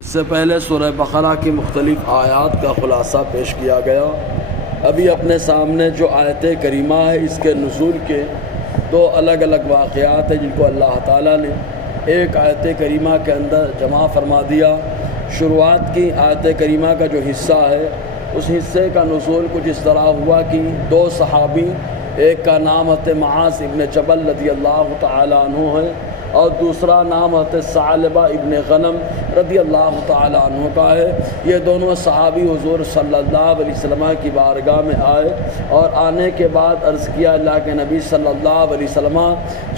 اس سے پہلے سورہ بقرہ کی مختلف آیات کا خلاصہ پیش کیا گیا۔ ابھی اپنے سامنے جو آیت کریمہ ہے اس کے نزول کے دو الگ الگ واقعات ہیں جن کو اللہ تعالیٰ نے ایک آیت کریمہ کے اندر جمع فرما دیا۔ شروعات کی آیت کریمہ کا جو حصہ ہے اس حصے کا نزول کچھ اس طرح ہوا کہ دو صحابی، ایک کا نام حضرت معاذ ابن جبل رضی اللہ تعالیٰ عنہ ہے اور دوسرا نام حضرت ثعلبہ ابن غنم رضی اللہ تعالیٰ عنہ کا ہے۔ یہ دونوں صحابی حضور صلی اللہ علیہ وسلم کی بارگاہ میں آئے اور آنے کے بعد عرض کیا اللہ کے نبی صلی اللہ علیہ وسلم،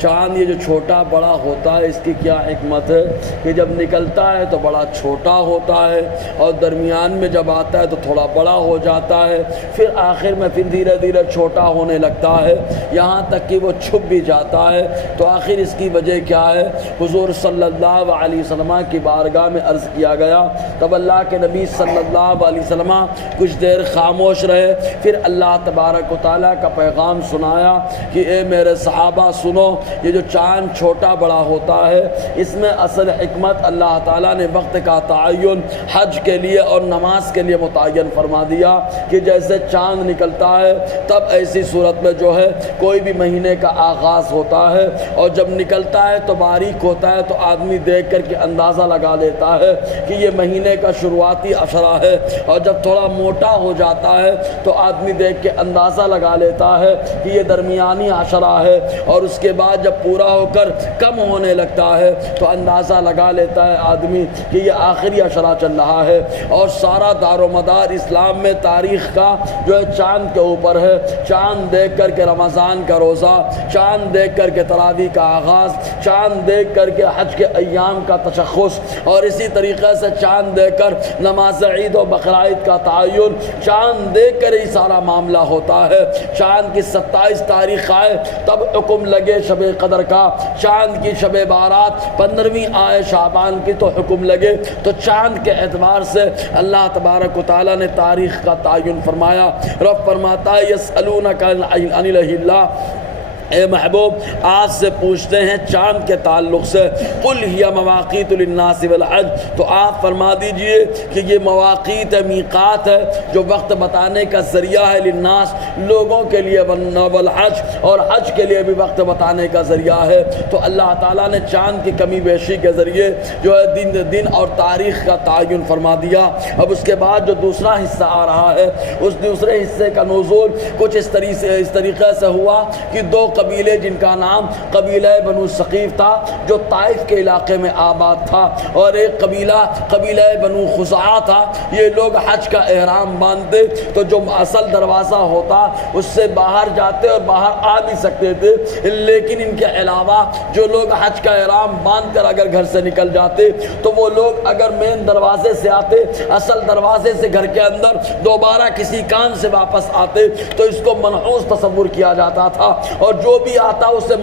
چاند یہ جو چھوٹا بڑا ہوتا ہے اس کی کیا حکمت ہے کہ جب نکلتا ہے تو بڑا چھوٹا ہوتا ہے اور درمیان میں جب آتا ہے تو تھوڑا بڑا ہو جاتا ہے، پھر آخر میں پھر دھیرے دھیرے چھوٹا ہونے لگتا ہے یہاں تک کہ وہ چھپ بھی جاتا ہے۔ تو آخر اس کی وجہ کیا ہے؟ حضور صلی اللہ علیہ وسلم کی بارگاہ میں عرض کیا گیا، تب اللہ کے نبی صلی اللہ علیہ وسلم کچھ دیر خاموش رہے، پھر اللہ تبارک و تعالیٰ کا پیغام سنایا کہ اے میرے صحابہ سنو، یہ جو چاند چھوٹا بڑا ہوتا ہے اس میں اصل حکمت اللہ تعالیٰ نے وقت کا تعین حج کے لیے اور نماز کے لیے متعین فرما دیا کہ جیسے چاند نکلتا ہے تب ایسی صورت میں جو ہے کوئی بھی مہینے کا آغاز ہوتا ہے اور جب نکلتا ہے تو باریک ہوتا ہے تو آدمی دیکھ کر کے اندازہ لگا لیتا ہے کہ یہ مہینے کا شروعاتی عشرہ ہے، اور جب تھوڑا موٹا ہو جاتا ہے تو آدمی دیکھ کے اندازہ لگا لیتا ہے کہ یہ درمیانی عشرہ ہے، اور اس کے بعد جب پورا ہو کر کم ہونے لگتا ہے تو اندازہ لگا لیتا ہے آدمی کہ یہ آخری عشرہ چل رہا ہے۔ اور سارا دار و مدار اسلام میں تاریخ کا جو ہے چاند کے اوپر ہے۔ چاند دیکھ کر کے رمضان کا روزہ، چاند دیکھ کر کے تراویح کا آغاز، چاند دیکھ کر کے حج کے ایام کا تشخص، اور اسی طریقے سے چاند دیکھ کر نماز عید و بقرعید کا تعین، چاند دیکھ کر ہی سارا معاملہ ہوتا ہے۔ چاند کی 27 تاریخ آئے تب حکم لگے شب قدر کا، چاند کی شب بارات 15ویں آئے شعبان کی تو حکم لگے۔ تو چاند کے اعتبار سے اللہ تبارک و تعالیٰ نے تاریخ کا تعین فرمایا۔ رب فرماتا ہے یسألونک عن الہلہ، اے محبوب آج سے پوچھتے ہیں چاند کے تعلق سے، قل ہی مواقیت للناس والحج، تو آپ فرما دیجئے کہ یہ مواقیت میقات ہے جو وقت بتانے کا ذریعہ ہے، للناس لوگوں کے لیے، والحج اور حج کے لیے بھی وقت بتانے کا ذریعہ ہے۔ تو اللہ تعالیٰ نے چاند کی کمی بیشی کے ذریعے جو ہے دن اور تاریخ کا تعین فرما دیا۔ اب اس کے بعد جو دوسرا حصہ آ رہا ہے اس دوسرے حصے کا نزول کچھ اس طریقے سے ہوا کہ دو قبیلے جن کا نام قبیلہ بنو ثقیف تھا جو طائف کے علاقے میں آباد تھا، اور ایک قبیلہ بنو خزاعہ تھا، یہ لوگ حج کا احرام باندھتے تو جو اصل دروازہ ہوتا اس سے باہر جاتے اور باہر آ بھی سکتے تھے، لیکن ان کے علاوہ جو لوگ حج کا احرام باندھ کر اگر گھر سے نکل جاتے تو وہ لوگ اگر مین دروازے سے آتے، اصل دروازے سے گھر کے اندر دوبارہ کسی کام سے واپس آتے تو اس کو منحوس تصور کیا جاتا تھا، اور جو بھی آتا اسے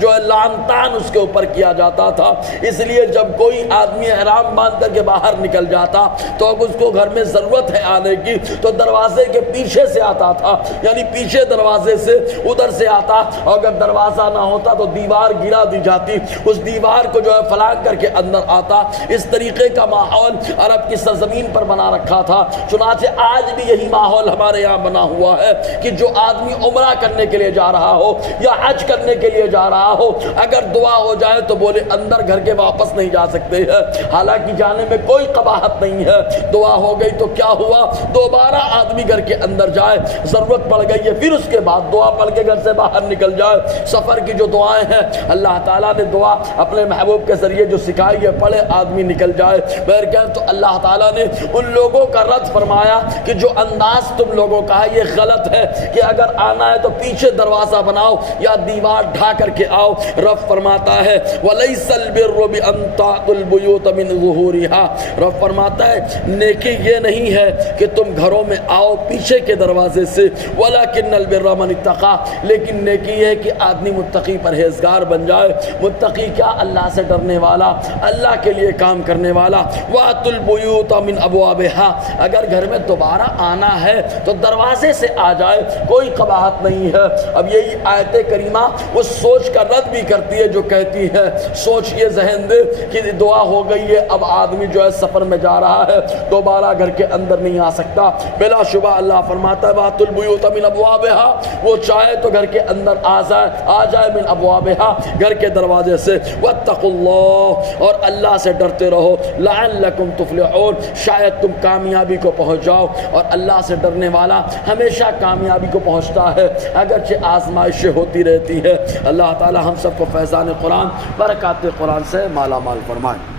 جو ہے لعن طعن اس کے اوپر کیا جاتا تھا۔ اس لیے جب کوئی آدمی احرام باندھ کر کے باہر نکل جاتا تو اب اس کو گھر میں ضرورت ہے آنے کی تو دروازے کے پیچھے سے آتا تھا، یعنی پیچھے دروازے سے ادھر سے آتا، اور اگر دروازہ نہ ہوتا تو دیوار گرا دی جاتی، اس دیوار کو جو ہے فلانگ کر کے اندر آتا۔ اس طریقے کا ماحول عرب کی سرزمین پر بنا رکھا تھا۔ چنانچہ آج بھی یہی ماحول ہمارے یہاں بنا ہوا ہے کہ جو آدمی عمرہ کرنے کے لیے جا رہا ہو یا حج کرنے کے لیے جا رہا ہو، اگر دعا ہو جائے تو بولے اندر گھر کے واپس نہیں جا سکتے ہیں، حالانکہ جانے میں کوئی قباحت نہیں ہے۔ دعا ہو گئی تو کیا ہوا، دوبارہ آدمی گھر کے اندر جائے، ضرورت پڑ گئی ہے پھر اس کے بعد دعا پڑھ کے گھر سے باہر نکل جائے۔ سفر کی جو دعائیں ہیں اللہ تعالیٰ نے دعا اپنے محبوب کے ذریعے جو سکھائی ہے پڑھے آدمی نکل جائے۔ بہرکیف تو اللہ تعالیٰ نے ان لوگوں کا رد فرمایا کہ جو انداز تم لوگوں کا ہے یہ غلط ہے کہ اگر آنا ہے تو پیچھے دروازہ بناؤ یا دیوار ڈھا کر کے آؤ۔ رب فرماتا ہے وَلَيْسَ الْبِرُّ بِأَن تَأْتُوا الْبُيُوتَ مِنْ ظُهُورِهَا، رب فرماتا ہے نیکی یہ نہیں ہے کہ تم گھروں میں آؤ پیچھے کے دروازے سے، وَلَكِنَّ الْبِرَّ مَنِ اتَّقَىٰ، لیکن نیکی ہے کہ آدمی متقی پرہیزگار بن جائے۔ متقی کیا؟ اللہ سے ڈرنے والا، اللہ کے لیے کام کرنے والا۔ وَأْتُوا الْبُيُوتَ مِنْ أَبْوَابِهَا، اگر گھر میں دوبارہ آنا ہے تو دروازے سے آ جائے، کوئی قباحت نہیں ہے۔ اب یہی آیت کریمہ وہ سوچ کا رد بھی کرتی ہے جو کہتی ہے سوچ یہ ذہن دے کہ دعا ہو گئی ہے، اب آدمی جو ہے سفر میں جا رہا ہے دوبارہ گھر کے اندر نہیں آ سکتا۔ بلا شبہ اللہ فرماتا ہے وَأْتُوا الْبُيُوتَ مِنْ أَبْوَابِهَا، وہ چاہے تو گھر کے اندر آ جائے من ابوابها، گھر کے دروازے سے۔ وَاتَّقُوا اللَّهَ، اور اللہ سے ڈرتے رہو، لَعَلَّكُمْ تُفْلِحُونَ، شاید تم کامیابی کو پہنچ جاؤ۔ اور اللہ سے ڈرنے والا ہمیشہ کامیابی کو پہنچتا ہے اگرچہ آزمائشیں ہوتی رہتی ہے۔ اللہ تعالی ہم سب کو فیضان قرآن برکات قرآن سے مالا مال فرمائے۔